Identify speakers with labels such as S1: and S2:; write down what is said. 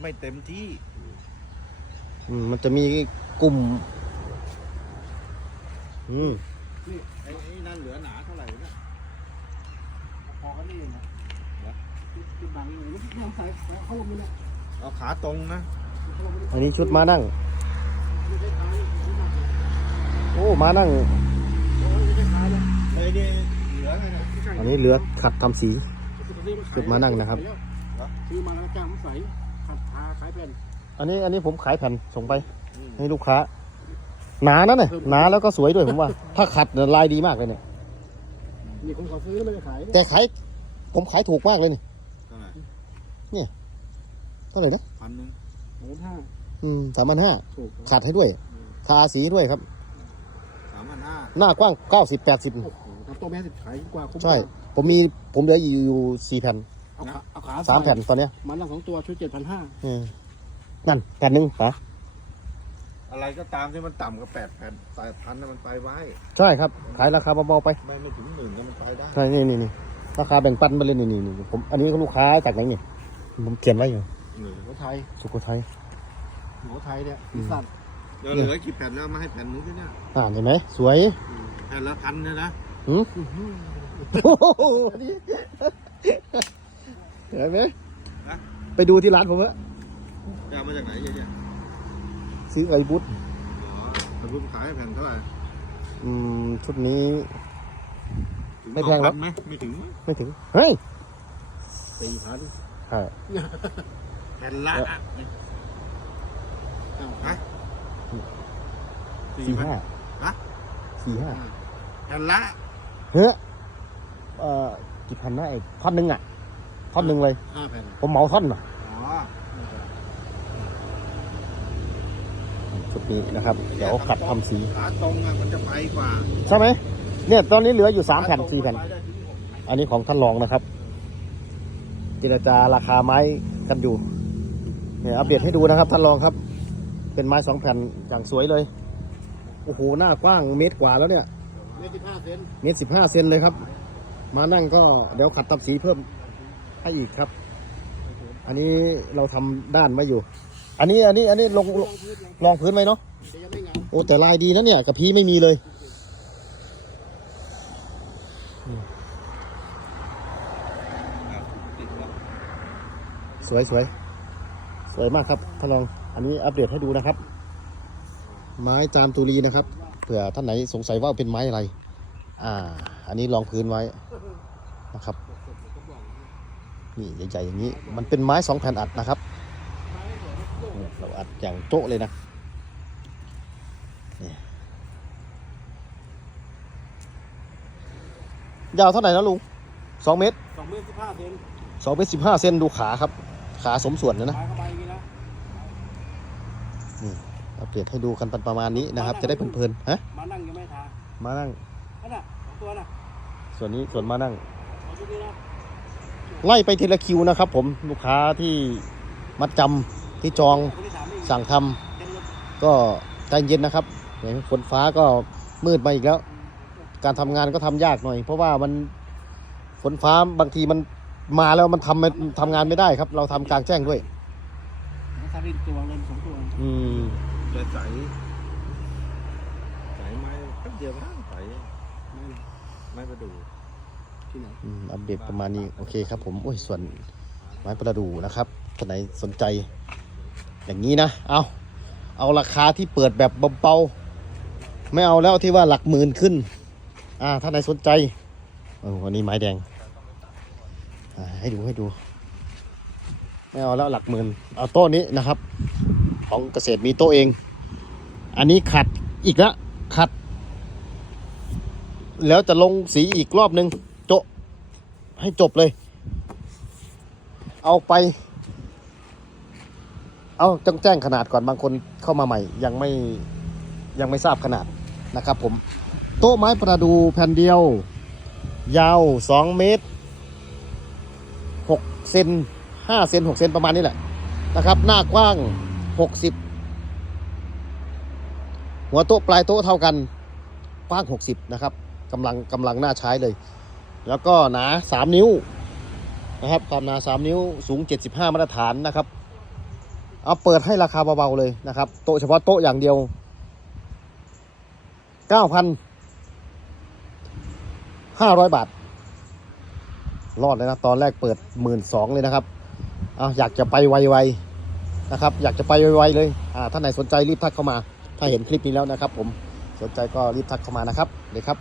S1: ไม่เต็มที่
S2: อืมมันจะมีกลุ่ม อืม
S1: นี่ไอ้ไอ้นั่นเหลือหนาเท่าไหร่วะเนี่ย
S3: พอกันนี่เองนะจุดบังอยู่นี่น้ำใสเขาลงนี่นะ
S1: เอาขาตรงนะ
S3: เขาลงนี่
S2: อันนี้ชุดมานั่ง
S3: ไม่ใช่ท้ายไม่ใช่ท้าย
S2: โอ้ มานั่ง
S3: ไม่ใช่ท้ายแล้ว
S1: ไอ้นี่เหลือไงเนี่ย
S3: ไม่ใช่
S2: อันนี้เหลือขัดทำสีจุดมานั่งนะครับ
S3: ซื้อมาแล้วจ้างใสขัดทาขา ยแผ่น
S2: อันนี้อันนี้ผมขายแผ่นส่งไปให้ลูกค้า หนานะเนี่ยหนาแล้วก็สวยด้วยผมว่า ถ้าขัดเนี่ยลายดีมากเลยเนี่ย
S3: นี่ผมขอซื้อไม่ได้ขาย
S2: แต่ขายผมขายถูกมากเลยนี่
S1: เท่าไหร่
S2: เท่าไหร่นะ
S1: พันหนึ่ง
S3: สองห้า
S2: อืมสามพันห้า
S3: ถูก
S2: ขัดให้ด้วยทาสีด้วยครับ
S1: สามพันห้า
S2: หน้ากว้าง90 80
S3: โอ้โหทำตัวแม่สิบขายดีกว่าคุ้มกว่า
S2: ใช่ ผมมีผมเหลืออยู่อยู่สี่แผ่น
S3: เอาขาเอาขา
S2: สามแผ่นตอนเนี้ย
S3: มันละสองตัวช่วยเจ็ดพันห้า
S2: เออ นั่นแผ่นหนึ่งปะ
S1: อะไรก็ตามที่มันต่ำกว่าแปดแผ่นแปดพันน่ะมันไปไว้
S2: ใช่ครับ ขายราคาเบาๆไป
S1: ไม่ไม่ถึงหมื่นก็มันไปได้
S2: ใช่นี่นี่นี่ราคาแบ่งปันไปเลยนี่นี่นี่ผมอันนี้ก็ลูกค้าจากไหนเนี่ยผมเขียนไว้อยู่
S1: หนึ่ง
S3: หัวไทย
S2: สุโขทัย
S3: หัวไทยเนี่ยมีสัตว์
S1: เดี๋ยวเหลือกี่แผ่นแล้วมาให้แผ่นนึงด้วยเนี่ย
S2: อ่าเห็นไหมสวย
S1: แผ่นละพันเนี่ยนะ
S2: หืมโอ้โหนี่เห็นไหมไปดูที่ร้านผมอะ
S1: จะเอามาจากไหนเยอะแยะ
S2: ซื้อไอบุ๊ท
S1: อ๋อแต่คุณขายให้แผ่นเท่าไหร่
S2: อืมชุดนี้
S1: ถึง
S2: ไม่แพงหรอก
S1: สพันไหมไม่ถึง
S2: ไม่ถึง เฮ้ย
S3: สี่พัน
S2: ใช่
S1: แผ่นละอะ
S3: อ้าว
S1: ฮะ
S2: สี่ห้า
S1: ฮะ
S2: สี่ห้า
S1: แผ่นละ
S2: เฮ้ยเอ่อกี่พันนะไอ้ท่อนหนึ่งอะท่อนหนึ่งเลย
S3: ห้าแผ่น
S2: ผมเหมาท่อนน่ะ
S1: อ๋อ
S2: ชุดนี้นะครับ เดี๋ยวขัดทำสี
S1: ขาตรงอะมันจะไปกว่า
S2: ใช่ไหมเนี่ยตอนนี้เหลืออยู่สามแผ่น
S1: ขตรง
S2: สี่แผ่น
S1: ไปได้ถึงหก
S2: อันนี้ของท่านรองนะครับเจรจาราคาไม้กันอยู่เนี่ยอัปเดตให้ดูนะครับท่านรองครับ เป็นไม้สองแผ่นอย่างสวยเลยโอ้โหหน้ากว้างเมตรกว่าแล้วเนี่ย
S3: เมตรสิบห้าเซน
S2: เมตรสิบห้าเซนเลยครับ มานั่งก็เดี๋ยวขัดตับสีเพิ่มให้อีกครับ อันนี้เราทำด้านไว้อยู่ อันนี้อันนี้อันนี้ลง
S3: ลองพื้นยัง
S2: ลองพื้นไหมเนาะโอ้แต่ลายดีนะเนี่ยกระพี้ไม่มีเลย สวยสวยสวยมากครับท่านรองอันนี้อัปเดตให้ดูนะครับ ไม้จามตุรีนะครับเผื่อท่านไหนสงสัยว่าเป็นไม้อะไร อ่า อันนี้รองพื้นไว้นะครับนี่ใหญ่ๆอย่างนี้ มันเป็นไม้สองแผ่นอัดนะครับ เนี่ยเราอัดอย่างโจ๊ะเลยนะนี่ยาวเท่าไหร่นะลุงสองเมตร
S3: สองเมตรสิบห้าเซน
S2: สองเมตรสิบห้าเซนดูขาครับ ขาสมส่วนนะนะ
S3: ปลายเข้าไปอย่างนี้นะ
S2: อัปเดตให้ดูกันประมาณนี้นะครับ จะได้เพลินๆฮะ
S3: มานั่งยังไม่ทา
S2: มานั่ง
S3: อันน่ะสองตัวน่ะ
S2: ส่วนนี้ส่วนมานั่ง
S3: เอาชุดนี้นะ
S2: ไล่ไปทีละคิวนะครับ ผมลูกค้าที่มัดจำที่จอง
S3: คนที่ สามไม่มี
S2: สั่งทำ
S3: เต็มรถ
S2: ก็ใจเย็นนะครับเห็นฝนฟ้าก็มืดมาอีกแล้ว การทำงานก็ทำยากหน่อย เพราะว่ามันฝนฟ้าบางทีมันมาแล้วมันทำไม่ทำงานไม่ได้ครับ เราทำกลางแจ้งด้วย
S3: ซารินตัวเงินสองตัว
S2: อืม
S1: จะใสใสไม้แป๊บเดียวนะใส
S3: ไม่นะ
S1: ไม้ประดู
S3: ที่ไหน
S2: อืมอัปเดตประมาณนี้โอเคครับผมโอ้ยส่วนไม้ประดู่นะครับท่านไหนสนใจ อย่างนี้นะ เอาเอาราคาที่เปิดแบบเบาๆไม่เอาแล้วที่ว่าหลักหมื่นขึ้น อ่าท่านไหนสนใจออวันนี้ไม้แดงให้ดูให้ดู ไม่เอาแล้วหลักหมื่นเอาโต๊ะนี้นะครับ ของเกษตรมีโต๊ะเอง อันนี้ขัดอีกแล้วขัด แล้วจะลงสีอีกรอบนึงโจะให้จบเลย เอาไป เอาจ้งแจ้งขนาดก่อนบางคนเข้ามาใหม่ ยังไม่ยังไม่ทราบขนาดนะครับผม โต๊ะไม้ประดูแผ่นเดียว ยาว 2 เมตร6เซน5เซน6เซนประมาณนี้แหละนะครับ หน้ากว้าง 60 หัวโต๊ะปลายโต๊ะเท่ากันกว้าง 60 นะครับกำลังกำลังน่าใช้เลย แล้วก็หนา 3 นิ้วนะครับความหนา 3 นิ้วสูง 75 มาตรฐานนะครับ เอาเปิดให้ราคาเบาๆเลยนะครับ โต๊ะเฉพาะโต๊ะอย่างเดียว9,500บาท รอดเลยนะ ตอนแรกเปิด1 2ื่นเลยนะครับเอาอยากจะไปไวๆนะครับ อยากจะไปไวๆเลยอ่าท่านไหนสนใจรีบทักเข้ามา ถ้าเห็นคลิปนี้แล้วนะครับ ผมสนใจก็รีบทักเข้ามานะครับเดี๋ยวครับ